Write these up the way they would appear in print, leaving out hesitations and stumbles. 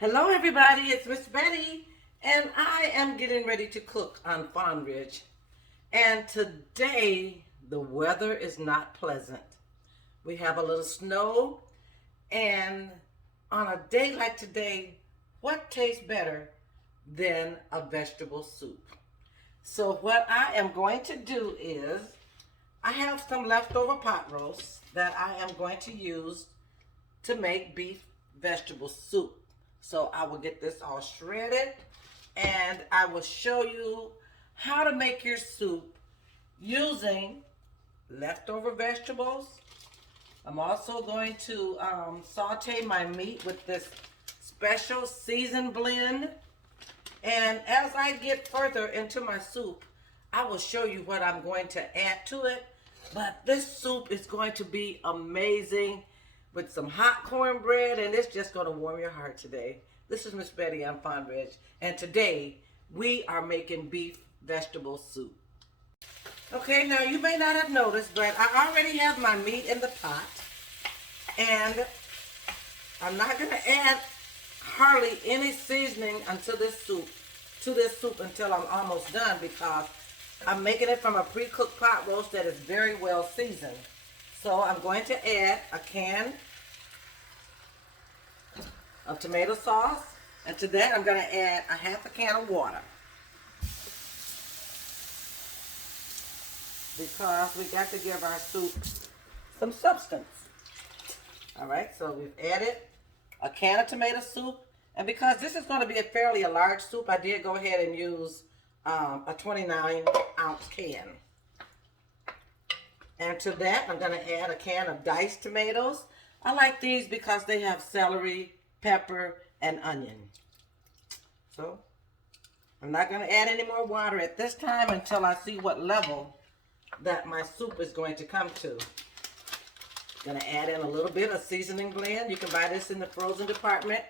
Hello, everybody. It's Miss Betty, and I am getting ready to cook on Fawn Ridge. And today, the weather is not pleasant. We have a little snow, and on a day like today, what tastes better than a vegetable soup? So, what I am going to do is, I have some leftover pot roast that I am going to use to make beef vegetable soup. So I will get this all shredded and I will show you how to make your soup using leftover vegetables. I'm also going to saute my meat with this special seasoned blend. And as I get further into my soup, I will show you what I'm going to add to it. But this soup is going to be amazing with some hot cornbread, and it's just going to warm your heart today. This is Miss Betty on Fawn Ridge, and today we are making beef vegetable soup. Okay, now you may not have noticed, but I already have my meat in the pot, and I'm not going to add hardly any seasoning until to this soup until I'm almost done, because I'm making it from a pre-cooked pot roast that is very well seasoned. So I'm going to add a can of tomato sauce, and to that I'm going to add a half a can of water, because we got to give our soup some substance. All right, so we've added a can of tomato soup, and because this is going to be a large soup, I did go ahead and use a 29-ounce can. And to that, I'm going to add a can of diced tomatoes. I like these because they have celery, pepper, and onion. So, I'm not going to add any more water at this time until I see what level that my soup is going to come to. Going to add in a little bit of seasoning blend. You can buy this in the frozen department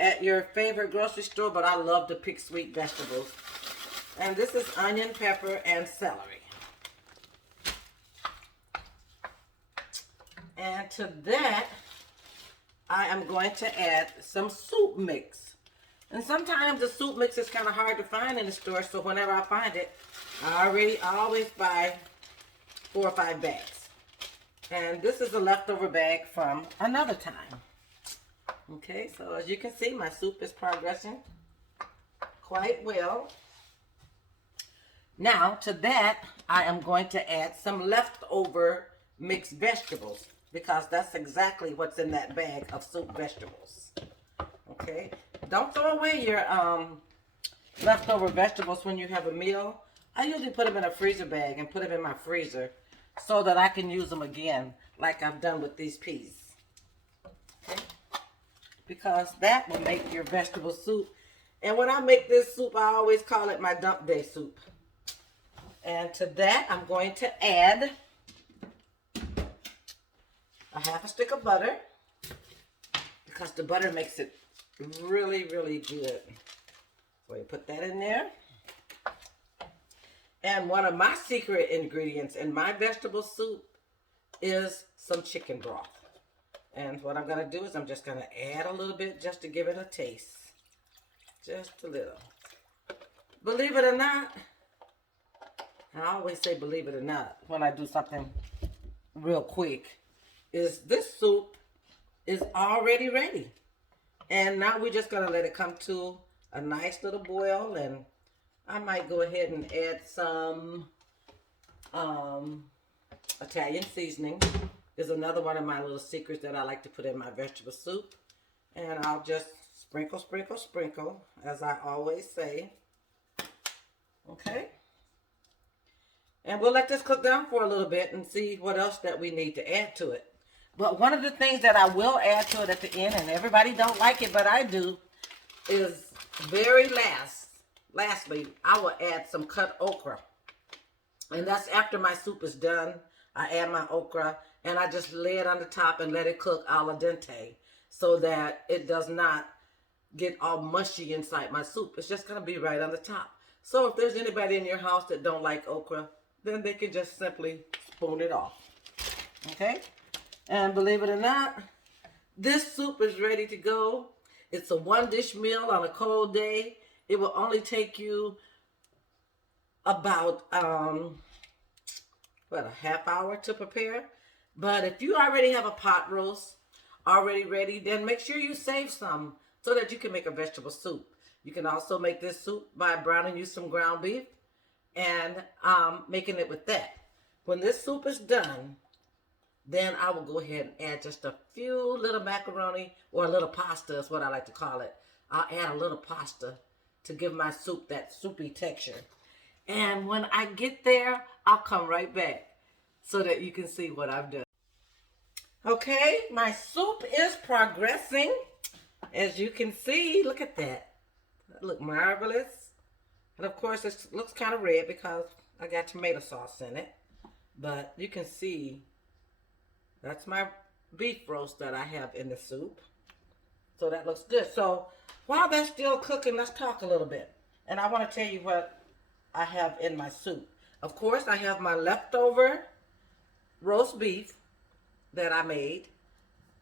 at your favorite grocery store, but I love to pick sweet vegetables. And this is onion, pepper, and celery. And to that, I am going to add some soup mix. And sometimes the soup mix is kind of hard to find in the store, so whenever I find it, I always buy 4 or 5 bags. And this is a leftover bag from another time. Okay, so as you can see, my soup is progressing quite well. Now, to that, I am going to add some leftover mixed vegetables, because that's exactly what's in that bag of soup vegetables. Okay, don't throw away your leftover vegetables when you have a meal. I usually put them in a freezer bag and put them in my freezer so that I can use them again, like I've done with these peas. Okay, because that will make your vegetable soup. And when I make this soup, I always call it my dump day soup. And to that, I'm going to add a half a stick of butter, because the butter makes it really, really good. So you put that in there. And one of my secret ingredients in my vegetable soup is some chicken broth. And what I'm going to do is I'm just going to add a little bit just to give it a taste. Just a little. Believe it or not, I always say believe it or not when I do something real quick, is this soup is already ready. And now we're just going to let it come to a nice little boil, and I might go ahead and add some Italian seasoning. Is another one of my little secrets that I like to put in my vegetable soup. And I'll just sprinkle, sprinkle, sprinkle, as I always say. Okay. And we'll let this cook down for a little bit and see what else that we need to add to it. But one of the things that I will add to it at the end, and everybody don't like it, but I do, is lastly, I will add some cut okra. And that's after my soup is done. I add my okra, and I just lay it on the top and let it cook al dente, so that it does not get all mushy inside my soup. It's just going to be right on the top. So if there's anybody in your house that don't like okra, then they can just simply spoon it off. Okay? And believe it or not, this soup is ready to go. It's a one dish meal on a cold day. It will only take you about a half hour to prepare. But if you already have a pot roast already ready, then make sure you save some so that you can make a vegetable soup. You can also make this soup by browning you some ground beef and making it with that. When this soup is done, then I will go ahead and add just a few little macaroni, or a little pasta is what I like to call it. I'll add a little pasta to give my soup that soupy texture. And when I get there, I'll come right back so that you can see what I've done. Okay, my soup is progressing. As you can see, look at that. That look marvelous. And of course, it looks kind of red because I got tomato sauce in it. But you can see that's my beef roast that I have in the soup. So that looks good. So while that's still cooking, let's talk a little bit. And I want to tell you what I have in my soup. Of course, I have my leftover roast beef that I made.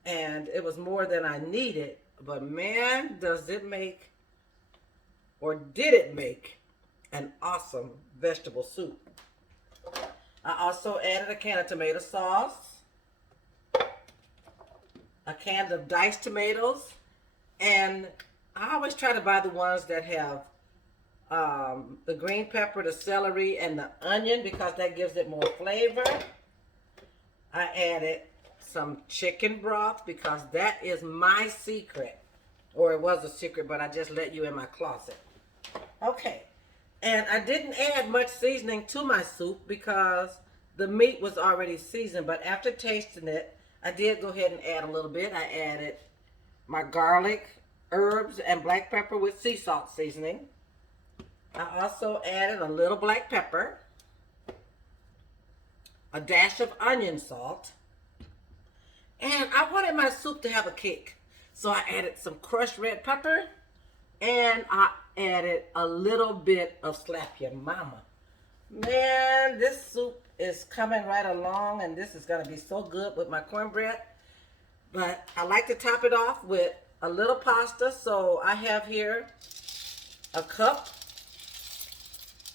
And it was more than I needed. But man, does it make, or did it make, an awesome vegetable soup. I also added a can of tomato sauce, a can of diced tomatoes, and I always try to buy the ones that have the green pepper, the celery, and the onion because that gives it more flavor. I added some chicken broth because that is my secret, or it was a secret, but I just let you in my closet. Okay, and I didn't add much seasoning to my soup because the meat was already seasoned, but after tasting it, I did go ahead and add a little bit. I added my garlic, herbs, and black pepper with sea salt seasoning. I also added a little black pepper, a dash of onion salt, and I wanted my soup to have a kick. So I added some crushed red pepper, and I added a little bit of Slap Your Mama. Man, this soup is coming right along, and this is going to be so good with my cornbread. But I like to top it off with a little pasta. So I have here a cup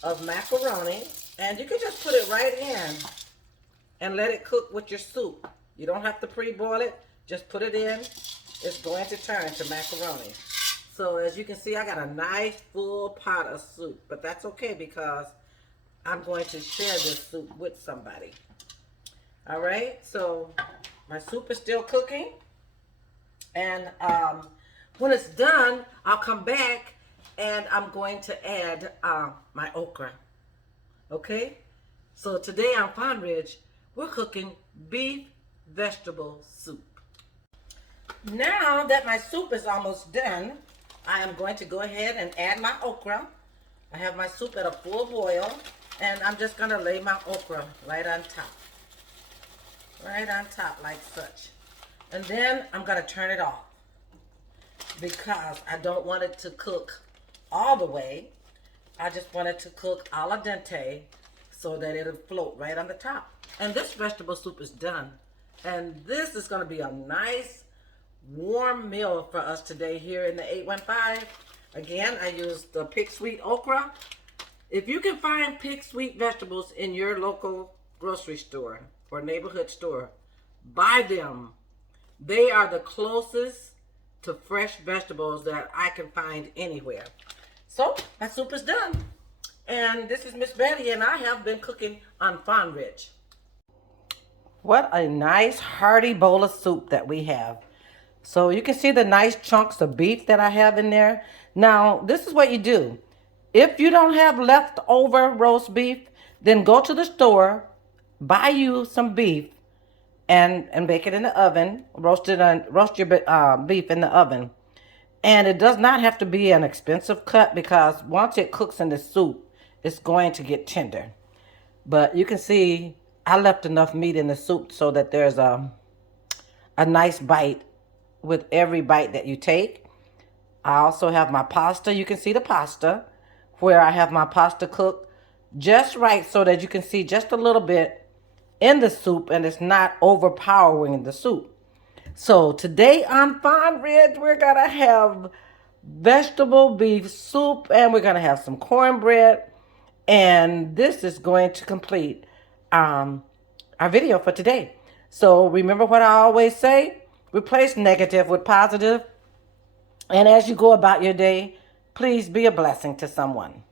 of macaroni, and you can just put it right in and let it cook with your soup. You don't have to pre-boil it. Just put it in. It's going to turn to macaroni. So as you can see, I got a nice full pot of soup, but that's okay because I'm going to share this soup with somebody. All right, so my soup is still cooking, and when it's done, I'll come back and I'm going to add my okra. Okay, so today on Fawn Ridge, we're cooking beef vegetable soup. Now that my soup is almost done, I am going to go ahead and add my okra. I have my soup at a full boil, and I'm just going to lay my okra right on top. Right on top like such. And then I'm going to turn it off because I don't want it to cook all the way. I just want it to cook al dente so that it'll float right on the top. And this vegetable soup is done. And this is going to be a nice warm meal for us today here in the 815. Again, I used the Pick Sweet okra. If you can find Pick Sweet vegetables in your local grocery store or neighborhood store, buy them. They are the closest to fresh vegetables that I can find anywhere. So my soup is done. And this is Miss Betty, and I have been cooking on Fawn Ridge. What a nice hearty bowl of soup that we have. So you can see the nice chunks of beef that I have in there. Now, this is what you do. If you don't have leftover roast beef, then go to the store, buy you some beef, and bake it in the oven. Roast your beef in the oven. And it does not have to be an expensive cut because once it cooks in the soup, it's going to get tender. But you can see I left enough meat in the soup so that there's a nice bite with every bite that you take. I also have my pasta. You can see the pasta where I have my pasta cooked just right so that you can see just a little bit in the soup and it's not overpowering the soup. So today on Fawn Ridge, we're gonna have vegetable beef soup, and we're gonna have some cornbread, and this is going to complete um, our video for today. So remember what I always say: replace negative with positive, and as you go about your day, please be a blessing to someone.